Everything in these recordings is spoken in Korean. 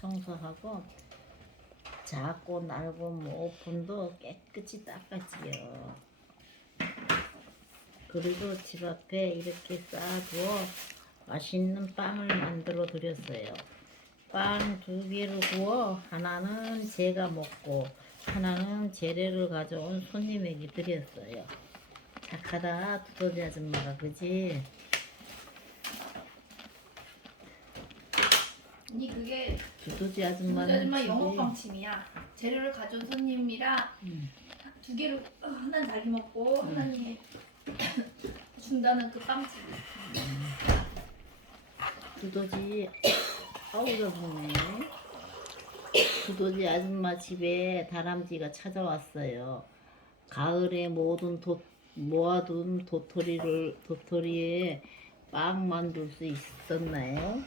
청소하고 작고 날고 뭐 오픈도 깨끗이 닦았지요. 그리고 집 앞에 이렇게 쌓아두어 맛있는 빵을 만들어 드렸어요. 빵 두 개를 구워 하나는 제가 먹고 하나는 재료를 가져온 손님에게 드렸어요. 착하다 두더지 아줌마가 그지? 언니 그게 두더지 아줌마 는 아줌마 집에- 영업 방침이야. 재료를 가져온 손님이라 음. 두 개를 어, 하나는 자기 먹고 하나는 준다는 그 빵집. 두더지 아우 저보네 두더지 아줌마 집에 다람쥐가 찾아왔어요. 가을에 모든 도, 모아둔 도토리를 도토리에 빵 만들 수 있었나요?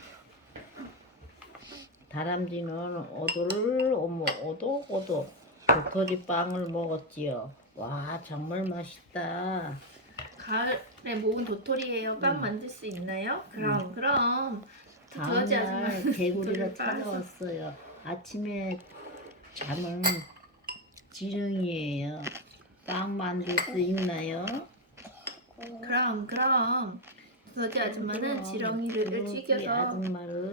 다람쥐는 오돌 어머 오독오독 도토리 빵을 먹었지요. 와 정말 맛있다. 가을에 모은 도토리예요. 빵 음. 만들 수 있나요? 그럼 그럼. 다음 두더지 날 아줌마 개구리가 도토리 빵 찾아왔어요. 아침에 잠은 지렁이에요. 빵 만들 수 있나요? 그럼 그럼. 두더지 아줌마는 그럼 지렁이를 튀겨서 아줌마를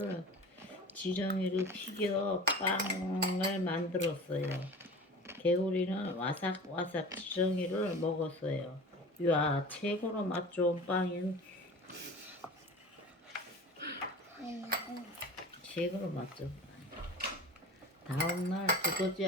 지렁이를 튀겨 빵을 만들었어요. 개구리는 와삭와삭 지렁이를 먹었어요. 야 최고로 맛 좋은 빵인 최고로 맛 좋은 빵. 다음날 두더지